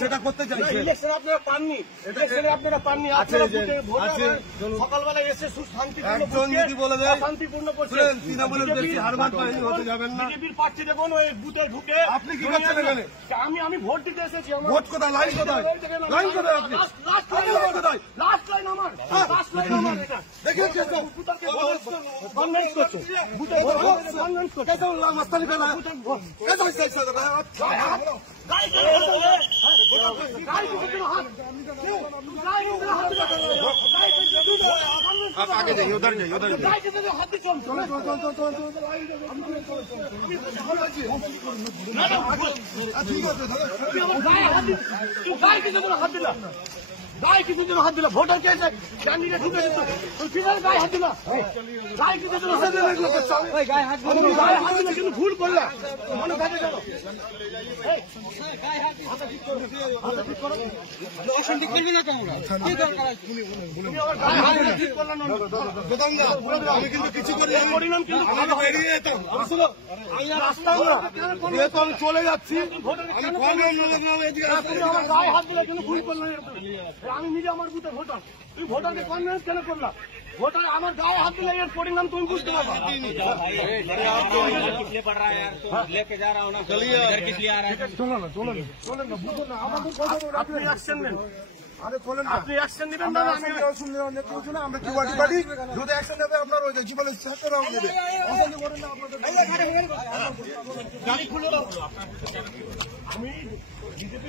সেটা করতে চাইছেন, আপনারা পাননি, আপনারা পাননি। সকালবেলা এসে শান্তিপূর্ণ তৃণমূলের বেশি হারবার পায়নি হতে যাবেন না। বিজেপির প্রার্থী দেখুন ওই বুথে ঢুকে আপনি কি করছেন এখানে? আমি ভোট দিতে এসেছি। ভোট কোথায়? লাইন কোথায়? লাইন কোথায়? আপনি লাস্ট লাইন আমার, লাস্ট লাইন আমার। এটা দেখেছেন তো বুথকে কনভিন্স করছে, বুথে কনভিন্স করছে। কেন মাস্তানি পেলা? কেন এইসব কথা? গাই করে গাই করে হাত গাই করে হাত आप आगे जाइए, उधर जाइए, उधर जाइए। गाय किसी दिन हाथ दिला वोटर कैसे कैंडिडेट ढूंढे फिर गाय हाथ दिला गाय किसी दिन हाथ दिला गाय हाथ दिला কিন্তু ভুল করলা মনে থাকে জানো গায় হাত ঠিক করো হাত ঠিক করো লোকেশন ঠিক করবে না তোমরা কি দরকার আছে তুমি আবার গায় হাত ঠিক করলা না বেদাম না আমি কিন্তু কিছু করি না পরিণাম কিন্তু আমি বেরিয়ে যেতাম আসলে আমি রাস্তা দিয়ে তো আমি চলে যাচ্ছি আমি ফোন নাম এদিকে তুমি আমার গায় হাত দিলা কিন্তু ভুল করলা আমি নিজে আমার বুথে ভোটার তুমি ভোটারকে কনভিন্স কেন করলা ভোটার আমার গায়ে হাত দিলে এর পরিণাম তুমি বুঝতে পারবে लेके जा रहा हूँ ना इधर किस लिए आ रहा है चलो ना बुझो ना আমাদের কথা আপনি অ্যাকশন নেন আরে চলেন না আপনি অ্যাকশন নেবেন না আমি শুনলে অনেক কিছু না আমরা কিউআরটি পার্টি যদি অ্যাকশন নেবে আপনার ওই জীবনের সাথে রাউন্ড নেবে পছন্দ করেন না আপনাদের গাড়ি খুলে দাও আমি বিজেপি